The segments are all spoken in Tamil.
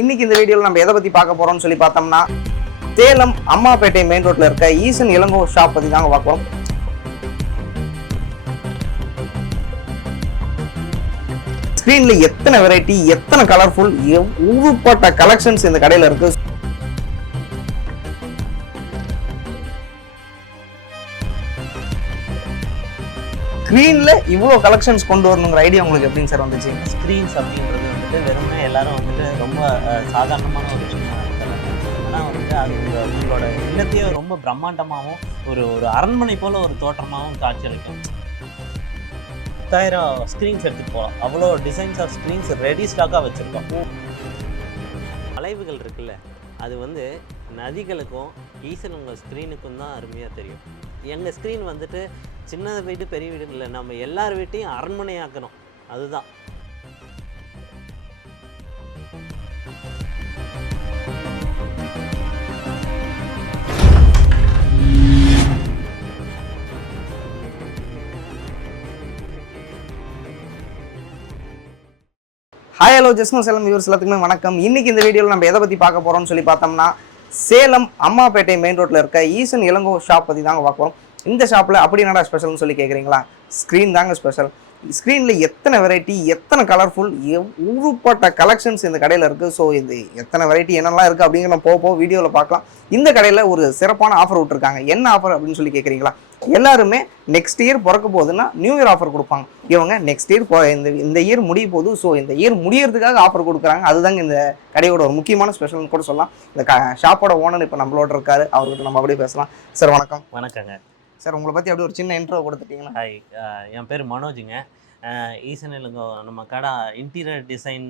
இன்னைக்கு இந்த வீடியோவில் நம்ம எதை பற்றி பார்க்க போகிறோம்னு சொல்லி பார்த்தோம்னா சேலம் அம்மாப்பேட்டை மெயின் ரோட்டில் இருக்க ஈசன் இளங்கோ ஷாப் பற்றி தாங்க பார்க்குறோம். ஸ்க்ரீனில் எத்தனை வெரைட்டி, எத்தனை கலர்ஃபுல், ஊருப்பட்ட கலெக்ஷன்ஸ் இந்த கடையில் இருக்குது. ஸ்க்ரீனில் இவ்வளோ கலெக்ஷன்ஸ் கொண்டு வரணுங்கிற ஐடியா உங்களுக்கு எப்படிங்க சார் வந்துச்சு? ஸ்க்ரீன்ஸ் அப்படின்றது வந்துட்டு வெறும்னே எல்லாரும் வந்துட்டு ரொம்ப சாதாரணமான ஒரு விஷயமா இருக்கிறாங்க. ஆனால் வந்துட்டு அது உங்களோட இல்லத்தையே ரொம்ப பிரம்மாண்டமாகவும் ஒரு அரண்மனை போல் ஒரு தோற்றமாகவும் காட்சியளிக்கும். 10,000 ஸ்க்ரீன்ஸ் எடுத்துகிட்டு போகலாம். அவ்வளோ டிசைன்ஸ் ஆஃப் ஸ்க்ரீன்ஸ் ரெடி ஸ்டாக்காக வச்சுருக்கோம். வளைவுகள் இருக்குல்ல, அது வந்து நதிகளுக்கும் ஈசன் உங்கள் ஸ்க்ரீனுக்கும் தான் அருமையாக தெரியும். எங்கள் ஸ்க்ரீன் வந்துட்டு சின்ன வீடு பெரிய வீடு இல்லை, நம்ம எல்லார் வீட்டையும் அரண்மனையாக்கணும். அதுதான். ஹாய் ஹலோ ஜஸ்மோ சேலம் வியூவர்ஸ் எல்லாத்துக்குமே வணக்கம். இன்னைக்கு இந்த வீடியோவில் நம்ம எதை பற்றி பார்க்க போகிறோம்னு சொல்லி பார்த்தோம்னா சேலம் அம்மாப்பேட்டை மெயின் ரோட்டில் இருக்க ஈசன் இளங்கோ ஷாப் பற்றி தாங்க பார்க்குறோம். இந்த ஷாப்பில் அப்படி என்னடா ஸ்பெஷல்னு சொல்லி கேட்குறீங்களா? ஸ்க்ரீன் தாங்க ஸ்பெஷல். ஸ்க்ரீனில் எத்தனை வெரைட்டி, எத்தனை கலர்ஃபுல், ஊருப்பட்ட கலெக்ஷன்ஸ் இந்த கடையில் இருக்குது. ஸோ இது எத்தனை வெரைட்டி என்னெல்லாம் இருக்குது அப்படிங்கிற நம்ம போக வீடியோவில் பார்க்கலாம். இந்த கடையில் ஒரு சிறப்பான ஆஃபர் விட்டுருக்காங்க. என்ன ஆஃபர் அப்படின்னு சொல்லி கேட்குறீங்களா? எல்லாருமே நெக்ஸ்ட் இயர் பிறக்க போகுதுன்னா நியூ இயர் ஆஃபர் கொடுப்பாங்க. இவங்க நெக்ஸ்ட் இயர் இந்த இயர் முடிய போகுது. ஸோ இந்த இயர் முடியறதுக்காக ஆஃபர் கொடுக்குறாங்க. அதுதாங்க இந்த கடையோட ஒரு முக்கியமான ஸ்பெஷல்னு கூட சொல்லலாம். இந்த ஷாப்போட ஓனர் இப்போ நம்மளோட இருக்காரு. அவர்கிட்ட நம்ம அப்படியே பேசலாம். சார் வணக்கம். வணக்கங்க சார். உங்களை பற்றி அப்படியே ஒரு சின்ன இன்ட்ரோ கொடுத்துட்டீங்களா? ஹாய், என் பேர் மனோஜுங்க. ஈசன் இளங்கோ நம்ம கடை இன்டீரியர் டிசைன்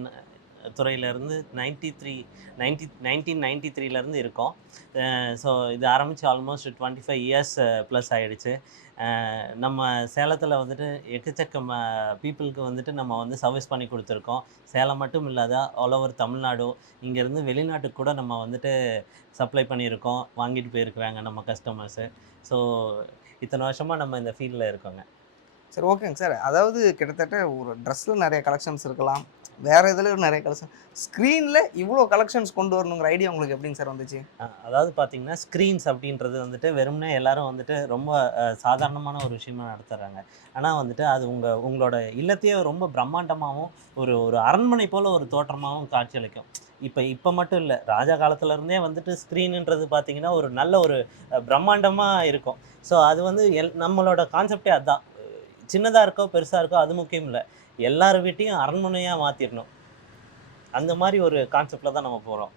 துறையிலேருந்து 1993 இருக்கோம். ஸோ இது ஆரம்பித்து ஆல்மோஸ்ட் 25 இயர்ஸ் ப்ளஸ் ஆகிடுச்சு. நம்ம சேலத்தில் வந்துட்டு எக்கச்சக்க பீப்புளுக்கு வந்துட்டு நம்ம வந்து சர்வீஸ் பண்ணி கொடுத்துருக்கோம். சேலம் மட்டும் இல்லாத ஆல் ஓவர் தமிழ்நாடு, இங்கேருந்து வெளிநாட்டுக்கு கூட நம்ம வந்துட்டு சப்ளை பண்ணியிருக்கோம். வாங்கிட்டு போயிருக்கிறாங்க நம்ம கஸ்டமர்ஸு. ஸோ இத்தனை வருஷமாக நம்ம இந்த ஃபீல்டில் இருக்கோங்க. சரி, ஓகேங்க சார். அதாவது கிட்டத்தட்ட ஒரு ட்ரெஸ்ஸில் நிறைய கலெக்ஷன்ஸ் இருக்கலாம், வேறு இதில் நிறைய கலெக்ஷன். ஸ்க்ரீனில் இவ்வளோ கலெக்ஷன்ஸ் கொண்டு வரணுங்கிற ஐடியா உங்களுக்கு எப்படிங்க சார் வந்துச்சு? அதாவது பார்த்தீங்கன்னா ஸ்க்ரீன்ஸ் அப்படின்றது வந்துட்டு வெறும்னே எல்லாரும் வந்துட்டு ரொம்ப சாதாரணமான ஒரு விஷயமா நடத்துகிறாங்க. ஆனால் வந்துட்டு அது உங்களோட இல்லத்தையே ரொம்ப பிரம்மாண்டமாகவும் ஒரு அரண்மனை போல் ஒரு தோற்றமாகவும் காட்சியளிக்கும். இப்போ மட்டும் இல்லை, ராஜா காலத்துலேருந்தே வந்துட்டு ஸ்க்ரீனுன்றது பார்த்திங்கன்னா ஒரு நல்ல ஒரு பிரம்மாண்டமாக இருக்கும். ஸோ அது வந்து நம்மளோட கான்செப்டே அதுதான். சின்னதாக இருக்கோ பெருசாக இருக்கோ அது முக்கியம் இல்லை, எல்லார் வீட்டையும் அரண்மனையாக மாற்றிடணும். அந்த மாதிரி ஒரு கான்செப்டில் தான் நம்ம போகிறோம்.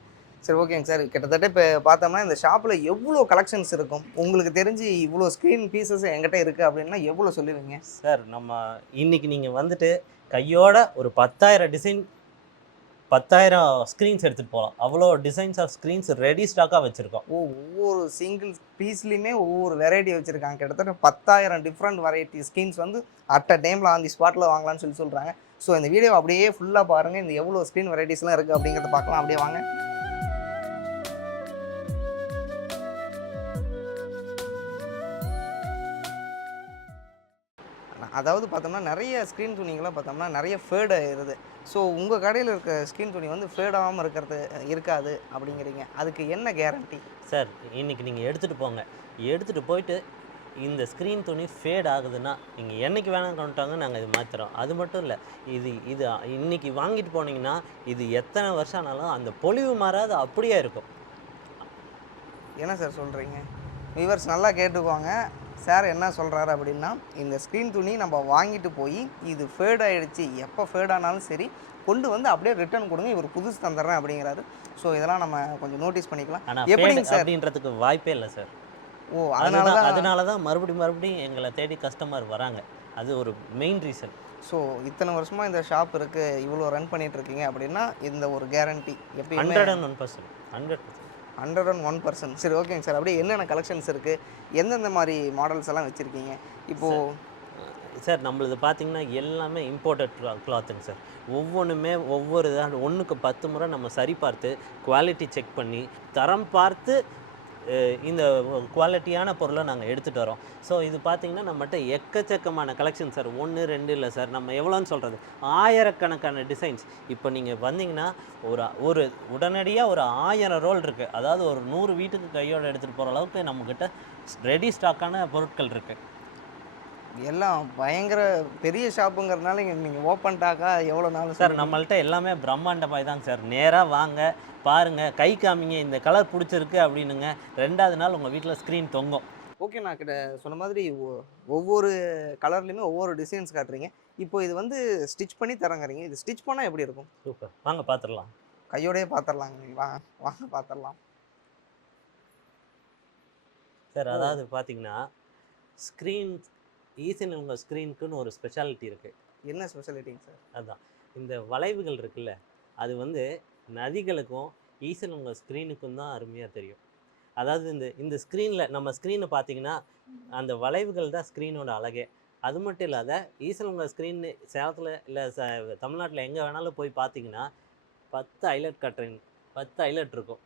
சரி, ஓகேங்க சார். கிட்டத்தட்ட இப்போ பார்த்தோம்னா இந்த ஷாப்பில் எவ்வளோ கலெக்ஷன்ஸ் இருக்கும் உங்களுக்கு தெரிஞ்சு? இவ்வளோ ஸ்க்ரீன் பீசஸ் என்கிட்ட இருக்குது அப்படின்னா எவ்வளோ சொல்லுவீங்க சார்? நம்ம இன்றைக்கி நீங்கள் வந்துட்டு கையோட ஒரு 10,000 டிசைன் 10,000 ஸ்க்ரீன்ஸ் எடுத்துகிட்டு போகலாம். அவ்வளோ டிசைன்ஸ் ஆஃப் ஸ்க்ரீன்ஸ் ரெடி ஸ்டாக்காக வச்சுருக்கோம். ஒவ்வொரு சிங்கிள் பீஸ்லேயுமே ஒவ்வொரு வெரைட்டி வச்சுருக்காங்க. கிட்டத்தட்ட 10,000 டிஃப்ரெண்ட் வெரைட்டி ஸ்க்ரீன்ஸ் வந்து அட் அ டைமில் ஆன் தி ஸ்பாட்டில் வாங்கலாம்னு சொல்கிறாங்க. ஸோ இந்த வீடியோ அப்படியே ஃபுல்லாக பாருங்கள். இந்த எவ்வளோ ஸ்க்ரீன் வெரைட்டிஸ்லாம் இருக்குது அப்படிங்கிறத பார்க்கலாம். அப்படியே வாங்க. அதாவது பார்த்தோம்னா நிறைய ஸ்க்ரீன் துணிங்களாம் பார்த்தோம்னா நிறைய ஃபேட் ஆயிடுது. ஸோ உங்கள் கடையில் இருக்க ஸ்க்ரீன் துணி வந்து ஃபேட் ஆகாமல் இருக்காது அப்படிங்கிறீங்க. அதுக்கு என்ன கேரண்டி சார்? இன்றைக்கி நீங்கள் எடுத்துகிட்டு போங்க, எடுத்துகிட்டு போயிட்டு இந்த ஸ்க்ரீன் துணி ஃபேட் ஆகுதுன்னா நீங்கள் என்றைக்கு வேணால் கொண்டுட்டாங்க, நாங்கள் இது மாற்றுறோம். அது மட்டும் இல்லை, இது இன்றைக்கி வாங்கிட்டு போனீங்கன்னா இது எத்தனை வருஷம் ஆனாலும் அந்த பொலிவு மாறாது, அப்படியே இருக்கும். என்ன சார் சொல்கிறீங்க? வியூவர்ஸ் நல்லா கேட்டுக்குவாங்க. சார் என்ன சொல்கிறாரு அப்படின்னா, இந்த ஸ்க்ரீன் துணி நம்ம வாங்கிட்டு போய் இது ஃபேட் ஆகிடுச்சு, எப்போ ஃபேட் ஆனாலும் சரி கொண்டு வந்து அப்படியே ரிட்டர்ன் கொடுங்க, இவர் புதுசு தந்துடுறேன் அப்படிங்கிறாரு. ஸோ இதெல்லாம் நம்ம கொஞ்சம் நோட்டீஸ் பண்ணிக்கலாம். எப்படிங்க சார்? அப்படின்றதுக்கு வாய்ப்பே இல்லை சார். ஓ, அதனால தான் மறுபடியும் எங்களை தேடி கஸ்டமர் வராங்க. அது ஒரு மெயின் ரீசன். ஸோ இத்தனை வருஷமாக இந்த ஷாப் இருக்குது, இவ்வளோ ரன் பண்ணிகிட்ருக்கீங்க அப்படின்னா இந்த ஒரு கேரண்டி எப்பயுமே 101%. சரி, ஓகேங்க சார். அப்படியே என்னென்ன கலெக்ஷன்ஸ் இருக்குது, எந்தெந்த மாதிரி மாடல்ஸ் எல்லாம் வச்சுருக்கீங்க இப்போது? சார் நம்மளது பார்த்திங்கன்னா எல்லாமே இம்போர்ட்டட் கிளாத்துங்க சார். ஒவ்வொன்றுமே ஒவ்வொரு ஒன்றுக்கு 10 முறை நம்ம சரி பார்த்து குவாலிட்டி செக் பண்ணி தரம் பார்த்து இந்த குவாலிட்டியான பொருளை நாங்கள் எடுத்துகிட்டு வரோம். ஸோ இது பார்த்தீங்கன்னா நம்மகிட்ட எக்கச்சக்கமான கலெக்ஷன் சார். 1 2 இல்லை சார். நம்ம எவ்வளோன்னு சொல்கிறது, ஆயிரக்கணக்கான டிசைன்ஸ். இப்போ நீங்கள் வந்தீங்கன்னா ஒரு உடனடியாக ஒரு 1000 ரோல் இருக்குது. அதாவது ஒரு 100 வீட்டுக்கு கையோடு எடுத்துகிட்டு போகிற அளவுக்கு நம்மக்கிட்ட ரெடி ஸ்டாக்கான பொருட்கள் இருக்குது. எல்லாம் பயங்கர பெரிய ஷாப்புங்கிறதுனால நீங்கள் ஓப்பன் டாக்கா எவ்வளோ நாள் சார் நம்மள்ட்ட எல்லாமே பிரம்மாண்டமாய் தாங்க சார். நேராக வாங்க, பாருங்கள், கை காமிங்க, இந்த கலர் பிடிச்சிருக்கு அப்படின்னுங்க. 2வது நாள் உங்கள் வீட்டில் ஸ்க்ரீன் தொங்கும். ஓகே, நான் கிட்ட சொன்ன மாதிரி ஒவ்வொரு கலர்லையுமே ஒவ்வொரு டிசைன்ஸ் காட்டுறீங்க. இப்போ இது வந்து ஸ்டிச் பண்ணி தரங்கிறீங்க. இது ஸ்டிச் பண்ணால் எப்படி இருக்கும்? சூப்பர், வாங்க பார்த்துடலாம். கையோடயே பார்த்துடலாங்களா? வாங்க பார்த்துடலாம் சார். அதாவது பார்த்தீங்கன்னா ஸ்க்ரீன் ஈஸின் உங்கள் ஸ்க்ரீனுக்குன்னு ஒரு ஸ்பெஷாலிட்டி இருக்குது. என்ன ஸ்பெஷாலிட்டிங்க சார்? அதுதான் இந்த வளைவுகள் இருக்குல்ல, அது வந்து நதிகளுக்கும் ஈசன் உங்கள் ஸ்க்ரீனுக்கும் தான் அருமையாக தெரியும். அதாவது இந்த ஸ்க்ரீனில் நம்ம ஸ்க்ரீனை பார்த்தீங்கன்னா அந்த வளைவுகள் தான் ஸ்க்ரீனோட அழகே. அது மட்டும் இல்லாத ஈசன் உங்கள் ஸ்க்ரீன் சேலத்தில் இல்லை தமிழ்நாட்டில் எங்கே வேணாலும் போய் பார்த்தீங்கன்னா 10 ஹைலைட் கட்டுறீங்க, 10 ஹைலைட் இருக்கும்.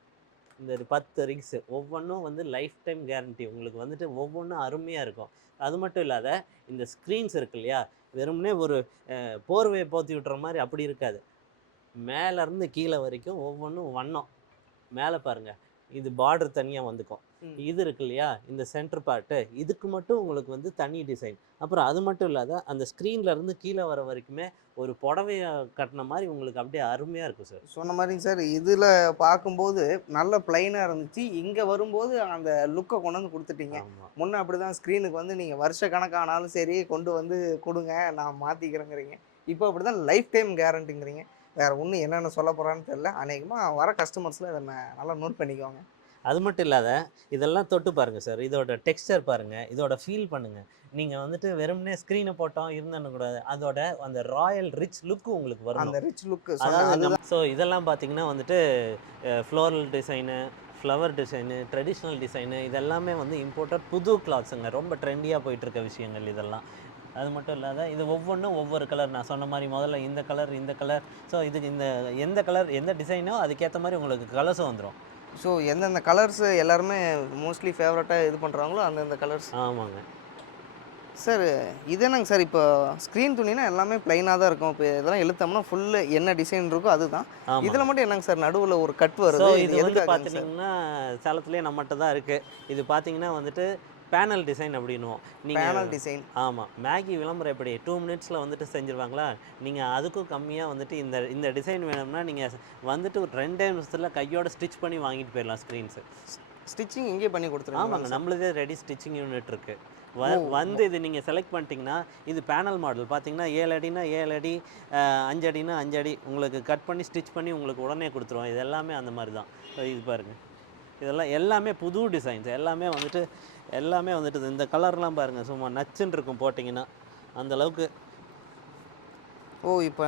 இந்த 10 ரிங்ஸு ஒவ்வொன்றும் வந்து லைஃப் டைம் கேரண்டி. உங்களுக்கு வந்துட்டு ஒவ்வொன்றும் அருமையாக இருக்கும். அது மட்டும் இல்லாத இந்த ஸ்க்ரீன்ஸ் இருக்கு இல்லையா, வெறும்னே ஒரு போர்வையை போற்றி விட்டுற மாதிரி அப்படி இருக்காது. மேலேருந்து கீழே வரைக்கும் ஒவ்வொன்றும் வண்ணம். மேலே பாருங்கள், இது பார்டர் தனியாக வந்துக்கும். இது இருக்கு இல்லையா, இந்த சென்டர் பார்ட்டு, இதுக்கு மட்டும் உங்களுக்கு வந்து தனி டிசைன். அப்புறம் அது மட்டும் இல்லாத அந்த ஸ்க்ரீன்லேருந்து கீழே வர வரைக்குமே ஒரு புடவையை கட்டின மாதிரி உங்களுக்கு அப்படியே அருமையாக இருக்கும் சார். சொன்ன மாதிரிங்க சார், இதில் பார்க்கும்போது நல்ல பிளைனாக இருந்துச்சு. இங்கே வரும்போது அந்த லுக்கை கொண்டு வந்து கொடுத்துட்டீங்க. முன்னே அப்படி தான் ஸ்க்ரீனுக்கு வந்து நீங்கள் வருஷ கணக்கானாலும் சரி கொண்டு வந்து கொடுங்க, நான் மாற்றிக்கிறேங்கிறீங்க. இப்போ அப்படி தான் லைஃப் டைம் கேரண்டிங்கிறீங்க. வேறு ஒன்றும் என்னென்ன சொல்ல போகிறான்னு தெரியல. அநேகமாக வர கஸ்டமர்ஸில் இதை நல்லா நோட் பண்ணிக்கோங்க. அது மட்டும் இல்லாத இதெல்லாம் தொட்டு பாருங்கள் சார். இதோட டெக்ஸ்டர் பாருங்கள், இதோட ஃபீல் பண்ணுங்கள். நீங்கள் வந்துட்டு வெறும்னே ஸ்க்ரீனை போட்டோம் இருந்தன்னு கூடாது, அதோட அந்த ராயல் ரிச் லுக்கு உங்களுக்கு வரும். அந்த ரிச் லுக்கு அதாவது ஸோ இதெல்லாம் பார்த்தீங்கன்னா வந்துட்டு floral design, flower design, traditional design, இதெல்லாமே வந்து இம்போர்ட்டட் புது கிளாத்ஸுங்க. ரொம்ப ட்ரெண்டியாக போயிட்டுருக்க விஷயங்கள் இதெல்லாம். அது மட்டும் இல்லாத இது ஒவ்வொன்றும் ஒவ்வொரு கலர். நான் சொன்ன மாதிரி முதல்ல இந்த கலர், இந்த கலர். ஸோ இதுக்கு இந்த எந்த கலர் எந்த டிசைனோ அதுக்கேற்ற மாதிரி உங்களுக்கு கலர்ஸும் வந்துடும். ஸோ எந்தெந்த கலர்ஸ் எல்லாருமே மோஸ்ட்லி ஃபேவரட்டாக இது பண்ணுறாங்களோ அந்தந்த கலர்ஸ். ஆமாங்க சார். இது என்னங்க சார், இப்போ ஸ்க்ரீன் துணினா எல்லாமே ப்ளைனாக தான் இருக்கும். இப்போ இதெல்லாம் இழுத்தோம்னா ஃபுல்லு என்ன டிசைன் இருக்கோ அதுதான். இதில் மட்டும் என்னங்க சார் நடுவில் ஒரு கட் வருது? இது வந்து பார்த்தீங்கன்னா சேலத்துலேயே நம்மகிட்ட தான் இருக்குது. இது பார்த்தீங்கன்னா வந்துட்டு பேனல் டிசைன் அப்படின்னுவோம். Panel design. ஆமாம், மேகி விளம்பரம் எப்படி 2 மினிட்ஸில் வந்துட்டு செஞ்சுருவாங்களா, நீங்கள் அதுக்கும் கம்மியாக வந்துட்டு இந்த டிசைன் வேணும்னா நீங்கள் வந்துட்டு ஒரு 2 நிமிஷத்தில் கையோட ஸ்டிச் பண்ணி வாங்கிட்டு போயிடலாம் ஸ்க்ரீன்ஸு. ஸ்டிச்சிங் இங்கே பண்ணி கொடுத்துருவாங்க. ஆமாங்க, நம்மளதே ரெடி ஸ்டிச்சிங் யூனிட் இருக்குது. வந்து இது நீங்கள் செலக்ட் பண்ணிட்டீங்கன்னா இது பேனல் மாடல் பார்த்தீங்கன்னா 7 அடினா 7 அடி, 5 அடினா 5 அடி உங்களுக்கு கட் பண்ணி ஸ்டிச் பண்ணி உங்களுக்கு உடனே கொடுத்துருவோம். இது எல்லாமே அந்த மாதிரி தான். இது பாருங்கள், இதெல்லாம் எல்லாமே புது டிசைன்ஸ். எல்லாமே வந்துட்டு இந்த கலர்லாம் பாருங்கள், சும்மா நச்சுன்னு இருக்கும் போட்டிங்கன்னா அந்தளவுக்கு. இப்போ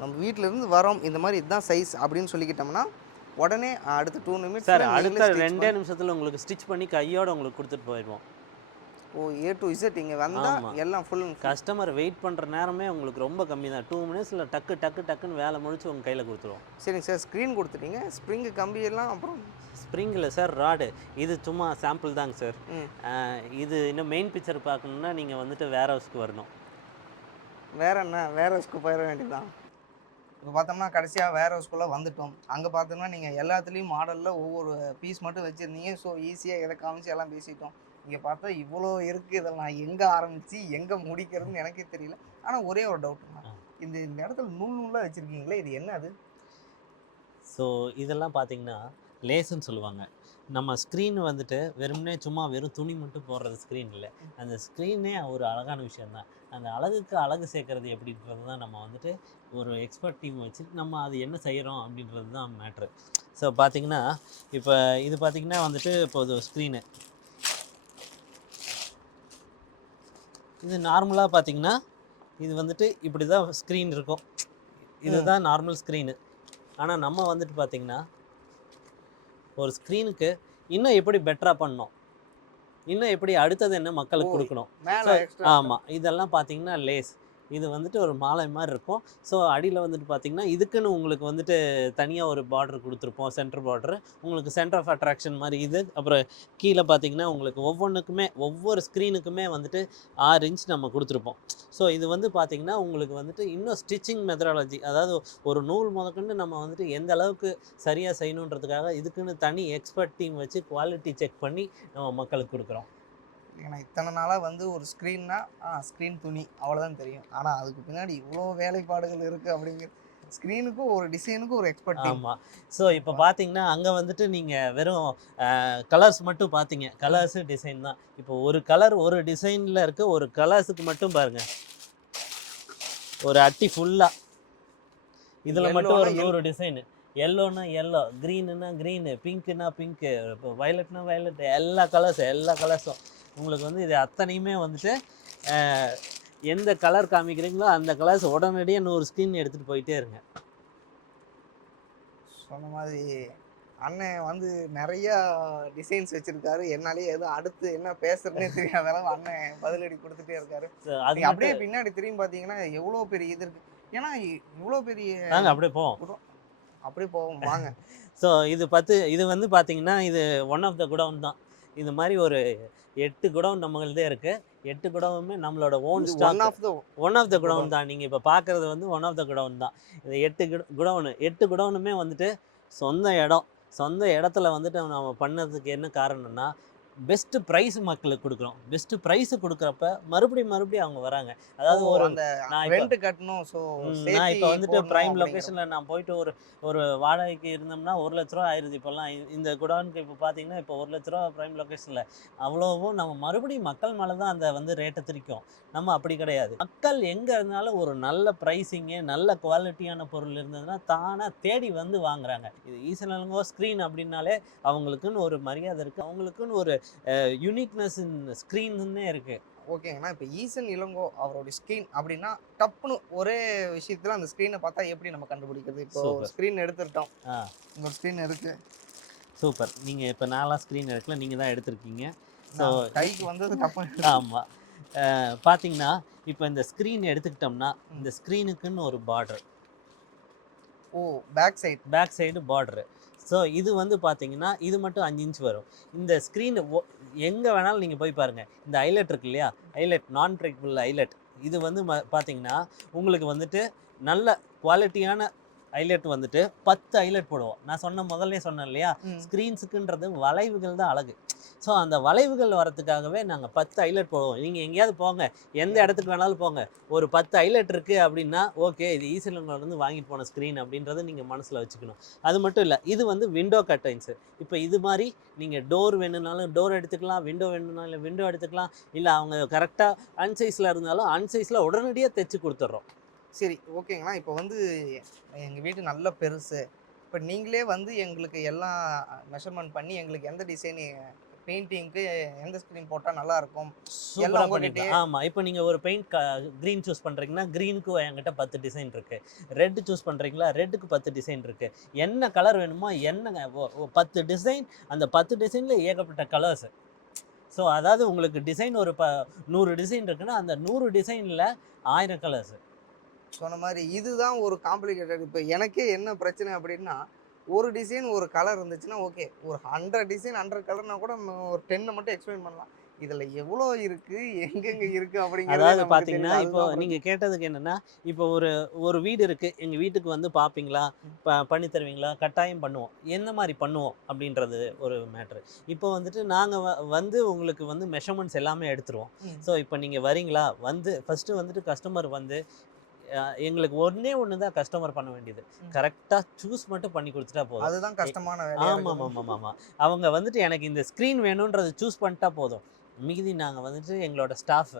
நம்ம வீட்டிலேருந்து வரோம், இந்த மாதிரி இதுதான் சைஸ் அப்படின்னு சொல்லிக்கிட்டோம்னா உடனே அடுத்த 2 நிமிஷம் சார், அடுத்த 2 நிமிஷத்தில் உங்களுக்கு ஸ்டிச் பண்ணி கையோடு உங்களுக்கு கொடுத்துட்டு போயிடுவோம். A to Z இங்கே வந்தால் எல்லாம் ஃபுல். கஸ்டமர் வெயிட் பண்ணுற நேரமே உங்களுக்கு ரொம்ப கம்மி தான். 2 மினிட்ஸில் டக்குன்னு வேலை முடிச்சு உங்கள் கையில் கொடுத்துருவோம். சரிங்க சார். ஸ்க்ரீன் கொடுத்துட்டீங்க, ஸ்ப்ரிங்கு கம்பி எல்லாம் அப்புறம் ஸ்ப்ரிங்கில் சார் ராடு. இது சும்மா சாம்பிள் தாங்க சார். இது இன்னும் மெயின் பிக்சர் பார்க்கணுன்னா நீங்கள் வந்துட்டு வேர் ஹவுஸ்க்கு வரணும். வேறு என்ன, வேர் ஹவுஸ்க்கு போயிட வேண்டியதுதான். இப்போ பார்த்தோம்னா கடைசியாக வேர் ஹவுஸ்க்குள்ளே வந்துட்டோம். அங்கே பார்த்தோம்னா நீங்கள் எல்லாத்துலேயும் மாடலில் ஒவ்வொரு பீஸ் மட்டும் வச்சுருந்தீங்க. ஸோ ஈஸியாக எதை காமிச்சு எல்லாம் பேசிட்டோம். இங்கே பார்த்தா இவ்வளோ இருக்குது. இதெல்லாம் எங்கே ஆரம்பித்து எங்கே முடிக்கிறதுன்னு எனக்கே தெரியல. ஆனால் ஒரே ஒரு டவுட்டுங்க, இந்த இடத்துல நூலாக வச்சுருக்கீங்களே, இது என்ன அது? ஸோ இதெல்லாம் பார்த்தீங்கன்னா லேஸுன்னு சொல்லுவாங்க. நம்ம ஸ்க்ரீன் வந்துட்டு வெறும்னே சும்மா வெறும் துணி மட்டும் போடுறது ஸ்க்ரீன் இல்லை. அந்த ஸ்க்ரீனே ஒரு அழகான விஷயந்தான். அந்த அழகுக்கு அழகு சேர்க்குறது எப்படின்றது தான் நம்ம வந்துட்டு ஒரு எக்ஸ்பர்ட் டீம் வச்சு நம்ம அது என்ன செய்கிறோம் அப்படின்றது தான் மேட்ரு. ஸோ பார்த்தீங்கன்னா இப்போ இது பார்த்திங்கன்னா வந்துட்டு இப்போ இது ஸ்க்ரீனு. இது நார்மலாக பார்த்தீங்கன்னா இது வந்துட்டு இப்படி தான் ஸ்க்ரீன் இருக்கும். இதுதான் நார்மல் ஸ்க்ரீனு. ஆனால் நம்ம வந்துட்டு பார்த்திங்கன்னா ஒரு ஸ்க்ரீனுக்கு இன்னும் எப்படி பெட்டராக பண்ணணும், இன்னும் எப்படி அடுத்தது என்ன மக்களுக்கு கொடுக்கணும். ஆமாம், இதெல்லாம் பார்த்தீங்கன்னா லேஸ். இது வந்துட்டு ஒரு மாலை மாதிரி இருக்கும். ஸோ அடியில் வந்துட்டு பார்த்தீங்கன்னா இதுக்குன்னு உங்களுக்கு வந்துட்டு தனியாக ஒரு பார்டர் கொடுத்துருப்போம், சென்டர் பார்டர். உங்களுக்கு சென்டர் ஆஃப் அட்ராக்ஷன் மாதிரி இது. அப்புறம் கீழே பார்த்தீங்கன்னா உங்களுக்கு ஒவ்வொன்றுக்குமே ஒவ்வொரு ஸ்க்ரீனுக்குமே வந்துட்டு 6 இன்ச் நம்ம கொடுத்துருப்போம். ஸோ இது வந்து பார்த்தீங்கன்னா உங்களுக்கு வந்துட்டு இன்னும் ஸ்டிச்சிங் மெத்தடாலஜி, அதாவது ஒரு நூல் முதற்கொண்டு நம்ம வந்துட்டு எந்த அளவுக்கு சரியாக செய்யணுன்றதுக்காக இதுக்குன்னு தனி எக்ஸ்பர்ட் டீம் வச்சு குவாலிட்டி செக் பண்ணி நம்ம மக்களுக்கு கொடுக்குறோம். ஏன்னா இத்தனை நாளாக வந்து ஒரு ஸ்க்ரீன்னா ஸ்க்ரீன் துணி அவ்வளோதான் தெரியும். ஆனால் அதுக்கு பின்னாடி இவ்வளோ வேலைப்பாடுகள் இருக்குது அப்படிங்கிற ஸ்க்ரீனுக்கும் ஒரு டிசைனுக்கும் ஒரு எக்ஸ்பர்ட் டீம். ஆமாம். ஸோ இப்போ பார்த்தீங்கன்னா அங்கே வந்துட்டு நீங்கள் வெறும் கலர்ஸ் மட்டும் பார்த்தீங்க. கலர்ஸு டிசைன் தான். இப்போ ஒரு கலர் ஒரு டிசைனில் இருக்க ஒரு கலர்ஸுக்கு மட்டும் பாருங்கள், ஒரு அட்டி ஃபுல்லாக இதில் மட்டும் ஒரு 100 டிசைனு. எல்லோனா எல்லோ, க்ரீனுனா க்ரீனு, பிங்க்குனா பிங்க்கு, இப்போ வயலட்னா வயலட், எல்லா கலர்ஸும் உங்களுக்கு வந்து இது அத்தனையுமே வந்துட்டு எந்த கலர் காமிக்கிறீங்களோ அந்த கலர்ஸ் உடனடியாக 100 ஸ்க்ரீன் எடுத்துகிட்டு போயிட்டே இருங்க. சொன்ன மாதிரி அண்ணன் வந்து நிறையா டிசைன்ஸ் வச்சுருக்காரு. என்னாலேயே எதுவும் அடுத்து என்ன பேசுறதுனே தெரியாத அளவு அண்ணன் பதிலடி கொடுத்துட்டே இருக்காரு. அது அப்படியே பின்னாடி திரும்பி பார்த்தீங்கன்னா எவ்வளோ பெரிய இது இருக்குது. ஏன்னா இவ்வளோ பெரிய நாங்கள் அப்படியே போவோம். அப்படியே போவோம் வாங்க. ஸோ இது வந்து பார்த்தீங்கன்னா இது ஒன் ஆஃப் த குடவுன் தான். இது மாதிரி ஒரு 8 குடவுன் நம்மள்தே இருக்குது. 8 குடவுனுமே நம்மளோட own stock. One of the godown தான். நீங்கள் இப்போ பார்க்குறது வந்து ஒன் ஆஃப் த குடவுன் தான். இது 8 குடவுனுமே வந்துட்டு சொந்த இடத்துல வந்துட்டு நம்ம பண்ணதுக்கு என்ன காரணம்னா, பெஸ்ட்டு ப்ரைஸ் மக்களுக்கு கொடுக்குறோம். பெஸ்ட்டு ப்ரைஸு கொடுக்குறப்ப மறுபடியும் அவங்க வராங்க. அதாவது ஒரு அந்த நான் ரெண்ட் கட்டணும். ஸோ நான் இப்போ வந்துட்டு ப்ரைம் லொக்கேஷனில் நான் போயிட்டு ஒரு வாடகைக்கு இருந்தோம்னா ₹1,00,000 ஆயிடுது இப்போல்லாம். இந்த குடோனுக்கு இப்போ பார்த்தீங்கன்னா இப்போ ₹1,00,000 ப்ரைம் லொக்கேஷனில். அவ்வளோவும் நம்ம மறுபடியும் மக்கள் மேலே தான் அந்த வந்து ரேட்டை திரிக்கும். நம்ம அப்படி கிடையாது. மக்கள் எங்கே இருந்தாலும் ஒரு நல்ல ப்ரைஸிங்கு, நல்ல குவாலிட்டியான பொருள் இருந்ததுன்னா தானாக தேடி வந்து வாங்குறாங்க. இது ஈசன் இளங்கோ ஸ்க்ரீன் அப்படின்னாலே அவங்களுக்குன்னு ஒரு மரியாதை இருக்குது. அவங்களுக்குன்னு ஒரு யூனிக்னஸ் இன் ஸ்க்ரீன்னே இருக்குது. ஓகேங்கண்ணா. இப்போ ஈசன் இளங்கோ அவருடைய ஸ்க்ரீன் அப்படின்னா டப்புன்னு ஒரே விஷயத்தில் அந்த ஸ்க்ரீனை பார்த்தா எப்படி நம்ம கண்டுபிடிக்கிறது? இப்போ ஸ்க்ரீன் எடுத்துட்டோம். உங்கள் ஸ்க்ரீன் இருக்கு. சூப்பர். நீங்கள் இப்போ நான்லாம் ஸ்க்ரீன் எடுக்கல, நீங்கள் தான் எடுத்திருக்கீங்க. ஸோ கைக்கு வந்தது டப்பு. ஆமாம். பார்த்தீங்கன்னா இப்போ இந்த ஸ்க்ரீன் எடுத்துக்கிட்டோம்னா இந்த ஸ்க்ரீனுக்குன்னு ஒரு border. Back side border. So இது வந்து பார்த்தீங்கன்னா இது மட்டும் 5 இன்ச் வரும். இந்த ஸ்க்ரீன் எங்கே வேணாலும் நீங்கள் போய் பாருங்கள். இந்த ஐலட் இருக்கு இல்லையா, ஐலட் நான் பிரேக்கபிள் ஐலட். இது வந்து பார்த்தீங்கன்னா உங்களுக்கு வந்துட்டு நல்ல குவாலிட்டியான ஐலட் வந்துட்டு 10 ஐலட் போடுவோம். நான் முதல்ல சொன்னேன் இல்லையா, ஸ்க்ரீன்ஸுக்குன்றது வளைவுகள் தான் அழகு. ஸோ அந்த வளைவுகள் வரத்துக்காகவே நாங்கள் 10 ஐலட் போடுவோம். நீங்கள் எங்கேயாவது போங்க, எந்த இடத்துக்கு வேணாலும் போங்க, ஒரு 10 ஐலட் இருக்குது அப்படின்னா ஓகே இது ஈசன்லேருந்து வாங்கிட்டு போன ஸ்க்ரீன் அப்படின்றத நீங்கள் மனசில் வச்சுக்கணும். அது மட்டும் இல்லை, இது வந்து விண்டோ கர்டைன்ஸு. இப்போ இது மாதிரி நீங்கள் டோர் வேணும்னாலும் டோர் எடுத்துக்கலாம், விண்டோ வேணும்னாலும் விண்டோ எடுத்துக்கலாம். இல்லை அவங்க கரெக்டாக அன்சைஸில் இருந்தாலும் அன்சைஸில் உடனடியாக தைச்சி கொடுத்துட்றோம். சரி ஓகேங்கண்ணா. இப்போ வந்து எங்கள் வீட்டு நல்ல பெருசு. இப்போ நீங்களே வந்து எங்களுக்கு எல்லாம் மெஷர்மெண்ட் பண்ணி எங்களுக்கு எந்த டிசைனு பெயிண்டிங்க்கு எந்த ஸ்க்ரீன் போட்டால் நல்லாயிருக்கும் எல்லாம் உங்ககிட்டே. ஆமாம். இப்போ நீங்கள் ஒரு பெயிண்ட் க்ரீன் சூஸ் பண்ணுறீங்கன்னா க்ரீனுக்கு என்கிட்ட 10 டிசைன் இருக்குது. ரெட்டு சூஸ் பண்ணுறீங்களா, ரெட்டுக்கு 10 டிசைன் இருக்குது. என்ன கலர் வேணுமோ 10 டிசைன். அந்த 10 டிசைனில் ஏகப்பட்ட கலர்ஸு. ஸோ அதாவது உங்களுக்கு டிசைன் ஒரு 100 டிசைன் இருக்குன்னா அந்த 100 டிசைனில் 1000 கலர்ஸு. சொன்ன மாதிரி இதுதான் ஒரு காம்ப்ளிகேட்டட். இப்போ எனக்கே என்ன பிரச்சனை அப்படின்னா, ஒரு டிசைன் ஒரு கலர் இருந்துச்சுன்னா ஓகே, ஒரு 100 டிசைன் 100 கலர்னா கூட ஒரு 10 மட்டும் எக்ஸ்பிளைன் பண்ணலாம். இதில் எவ்வளோ இருக்குது, எங்கெங்கே இருக்குது அப்படிங்கிறது. அதாவது பார்த்தீங்கன்னா இப்போ நீங்கள் கேட்டதுக்கு என்னென்னா, இப்போ ஒரு வீடு இருக்குது, எங்கள் வீட்டுக்கு வந்து பார்ப்பீங்களா, பண்ணி தருவீங்களா? கட்டாயம் பண்ணுவோம். எந்த மாதிரி பண்ணுவோம் அப்படின்றது ஒரு மேட்ரு. இப்போ வந்துட்டு நாங்கள் வந்து உங்களுக்கு வந்து மெஷர்மெண்ட்ஸ் எல்லாமே எடுத்துருவோம். ஸோ இப்போ நீங்கள் வரீங்களா, வந்து ஃபஸ்ட்டு வந்துட்டு கஸ்டமர் வந்து எங்களுக்கு ஒன்று தான் கஸ்டமர் பண்ண வேண்டியது, கரெக்டாக சூஸ் மட்டும் பண்ணி கொடுத்துட்டா போதும். அதுதான் கஷ்டமான வேலை. ஆமாம். அவங்க வந்துட்டு எனக்கு இந்த ஸ்க்ரீன் வேணுன்றது சூஸ் பண்ணிட்டா போதும். மீதி நாங்கள் வந்துட்டு எங்களோட ஸ்டாஃப்,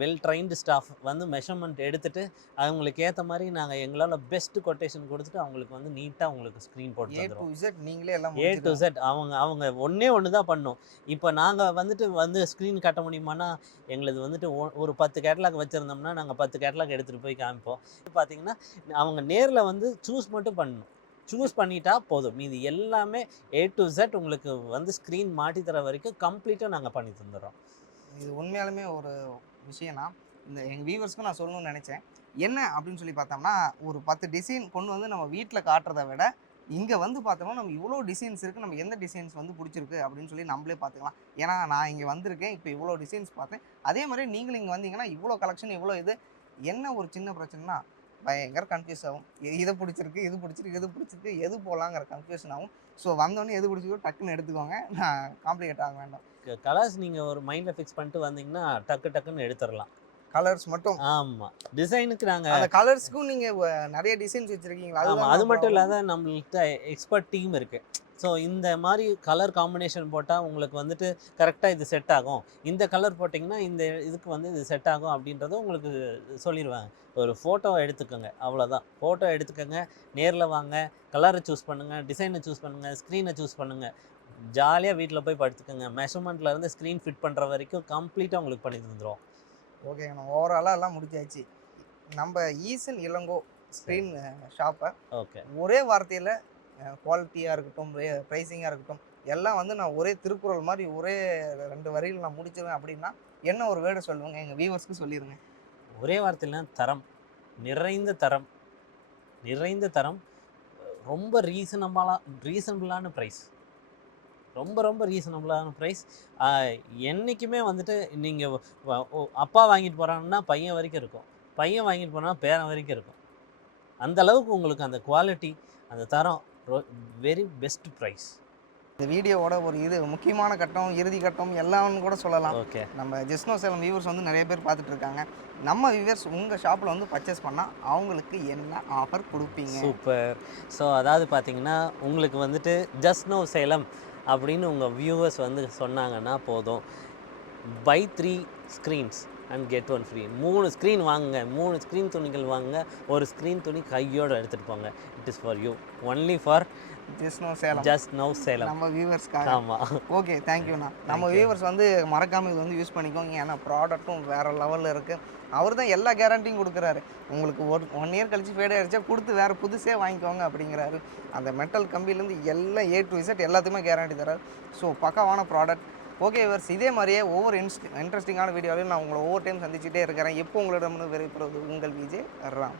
வெல் ட்ரைன்டு ஸ்டாஃப் வந்து மெஷர்மெண்ட் எடுத்துகிட்டு அவங்களுக்கு ஏற்ற மாதிரி நாங்கள் எங்களால் பெஸ்ட்டு கொட்டேஷன் கொடுத்துட்டு அவங்களுக்கு வந்து நீட்டாக உங்களுக்கு ஸ்க்ரீன் போட்டு தந்துடுவோம். நீங்களே எல்லாம் A to Z அவங்க ஒன்று தான் பண்ணணும். இப்போ நாங்கள் வந்து ஸ்க்ரீன் காட்ட முடியுமானா, எங்களது வந்துட்டு ஒரு 10 கேட்டலாக் வச்சுருந்தோம்னா நாங்கள் 10 கேட்டலாக் எடுத்துகிட்டு போய் காமிப்போம். பார்த்தீங்கன்னா அவங்க நேரில் வந்து சூஸ் மட்டும் பண்ணணும். சூஸ் பண்ணிட்டா போதும். மீதி எல்லாமே A to Z உங்களுக்கு வந்து ஸ்க்ரீன் மாட்டி தர வரைக்கும் கம்ப்ளீட்டாக நாங்கள் பண்ணி தந்துடுறோம். இது உண்மையாலுமே ஒரு விஷயம்னா, இந்த எங்கள் வியூவர்ஸ்க்கும் நான் சொல்லணும்னு நினச்சேன். என்ன அப்படின்னு சொல்லி பார்த்தோம்னா, ஒரு 10 டிசைன் கொண்டு வந்து நம்ம வீட்டில் காட்டுறத விட, இங்கே வந்து பார்த்தோம்னா நம்ம இவ்வளோ டிசைன்ஸ் இருக்குது. நம்ம எந்த டிசைன்ஸ் வந்து பிடிச்சிருக்கு அப்படின்னு சொல்லி நம்மளே பார்த்துக்கலாம். ஏன்னா நான் இங்கே வந்திருக்கேன். இப்போ இவ்வளோ டிசைன்ஸ் பார்த்தேன். அதே மாதிரி நீங்களும் இங்கே வந்தீங்கன்னா இவ்வளோ கலெக்ஷன் இவ்வளோ இது. என்ன ஒரு சின்ன பிரச்சனைனா பயங்கர கன்ஃபியூஸ் ஆகும். இதை பிடிச்சிருக்கு, இது பிடிச்சிருக்கு, இது பிடிச்சிருக்கு, எது போகலாங்கிற கன்ஃபியூஷன் ஆகும். ஸோ வந்தோடனே எது பிடிச்சிக்கோ டக்குன்னு எடுத்துக்கோங்க. நான் காம்ப்ளிகேட் ஆக வேண்டாம். கலர்ஸ் நீங்கள் ஒரு மைண்டில் ஃபிக்ஸ் பண்ணிட்டு வந்தீங்கன்னா டக்குன்னு எடுத்துடலாம். கலர்ஸ் மட்டும். ஆமாம், டிசைனுக்கு நாங்கள் அந்த கலர்ஸ்க்கும் நீங்கள் நிறைய டிசைன்ஸ் வச்சுருக்கீங்களா? ஆமாம், அது மட்டும் இல்லாத நம்மள்கிட்ட எக்ஸ்பர்ட் டீம் இருக்குது. ஸோ இந்த மாதிரி கலர் காம்பினேஷன் போட்டால் உங்களுக்கு வந்துட்டு கரெக்டாக இது செட் ஆகும், இந்த கலர் போட்டிங்கன்னா இந்த இதுக்கு வந்து இது செட் ஆகும் அப்படின்றத உங்களுக்கு சொல்லிடுவாங்க. ஒரு ஃபோட்டோ எடுத்துக்கோங்க, அவ்வளோதான். ஃபோட்டோ எடுத்துக்கோங்க, நேரில் வாங்க, கலரை சூஸ் பண்ணுங்கள், டிசைனை சூஸ் பண்ணுங்கள், ஸ்க்ரீனை சூஸ் பண்ணுங்கள், ஜாலியாக வீட்டில் போய் படுத்துக்கோங்க. மெஷர்மெண்ட்லேருந்து ஸ்க்ரீன் ஃபிட் பண்ணுற வரைக்கும் கம்ப்ளீட்டாக உங்களுக்கு பண்ணி தந்துடும். ஓகேங்கண்ணா, ஓவராலாக எல்லாம் முடிச்சாச்சு. நம்ம ஈசன் இளங்கோ ஸ்க்ரீன் ஷாப்பை ஓகே ஒரே வார்த்தையில் குவாலிட்டியாக இருக்கட்டும், ப்ரைஸிங்காக இருக்கட்டும், எல்லாம் வந்து நான் ஒரே திருக்குறள் மாதிரி ஒரே 2 வரியில் நான் முடிச்சிருவேன் அப்படின்னா என்ன ஒரு வேர்டை சொல்லுவாங்க? எங்கள் வியூவர்ஸ்க்கு சொல்லிடுங்க. ஒரே வார்த்தையில் தரம், நிறைந்த தரம், நிறைந்த தரம், ரொம்ப ரீசனபிளான ப்ரைஸ், ரொம்ப ரீசனபிளான ப்ரைஸ். என்றைக்குமே வந்துட்டு நீங்கள் அப்பா வாங்கிட்டு போகிறாங்கன்னா பையன் வரைக்கும் இருக்கும், பையன் வாங்கிட்டு போனால் பேரன் வரைக்கும் இருக்கும். அந்த அளவுக்கு உங்களுக்கு அந்த குவாலிட்டி, அந்த தரம், வெரி பெஸ்ட் ப்ரைஸ். இந்த வீடியோவோட ஒரு முக்கியமான கட்டம், இறுதி கட்டம் எல்லாம்னு கூட சொல்லலாம். ஓகே, நம்ம ஜஸ்னோ சேலம் வியூவர்ஸ் வந்து நிறைய பேர் பார்த்துட்டு இருக்காங்க. நம்ம வியூவர்ஸ் உங்கள் ஷாப்பில் வந்து பர்ச்சேஸ் பண்ணால் அவங்களுக்கு என்ன ஆஃபர் கொடுப்பீங்க? சூப்பர். ஸோ அதாவது பார்த்தீங்கன்னா உங்களுக்கு வந்துட்டு ஜஸ்னோ சேலம் அப்படின்னு உங்கள் வியூவர்ஸ் வந்து சொன்னாங்கன்னா போதும், buy 3 screens and get 1 free. 3 screen வாங்குங்க, 3 ஸ்க்ரீன் துணிகள் வாங்குங்க, ஒரு ஸ்க்ரீன் துணி கையோடு எடுத்துகிட்டு போங்க. It is for you, only for just no Salem நம்ம வியூவர்ஸ்க்காக. ஆமாம், ஓகே, தேங்க்யூண்ணா. நம்ம வியூவர்ஸ் வந்து மறக்காமல் இது வந்து யூஸ் பண்ணிக்கோங்க. ஏன்னா ப்ராடக்ட்டும் வேறு லெவலில் இருக்குது. அவர் தான் எல்லா கேரண்டியும் கொடுக்குறாரு. உங்களுக்கு 1 இயர் கழிச்சு ஃபேட் ஆகிடுச்சா கொடுத்து வேறு புதுசே வாங்கிக்கோங்க அப்படிங்கிறாரு. அந்த மெட்டல் கம்பிலேருந்து எல்லாம் A to Z எல்லாத்தையுமே கேரண்டி தராரு. ஸோ பக்காவான ப்ராடக்ட். ஓகே வியூவர்ஸ், இதே மாதிரியே ஒவ்வொரு இன்ட்ரெஸ்டிங்கான வீடியோவையும் நான் உங்களை ஒவ்வொரு டைம் சந்திச்சுட்டே இருக்கிறேன். எப்போ உங்களிடம் விரைப்புறது உங்கள் விஜய் ராம்.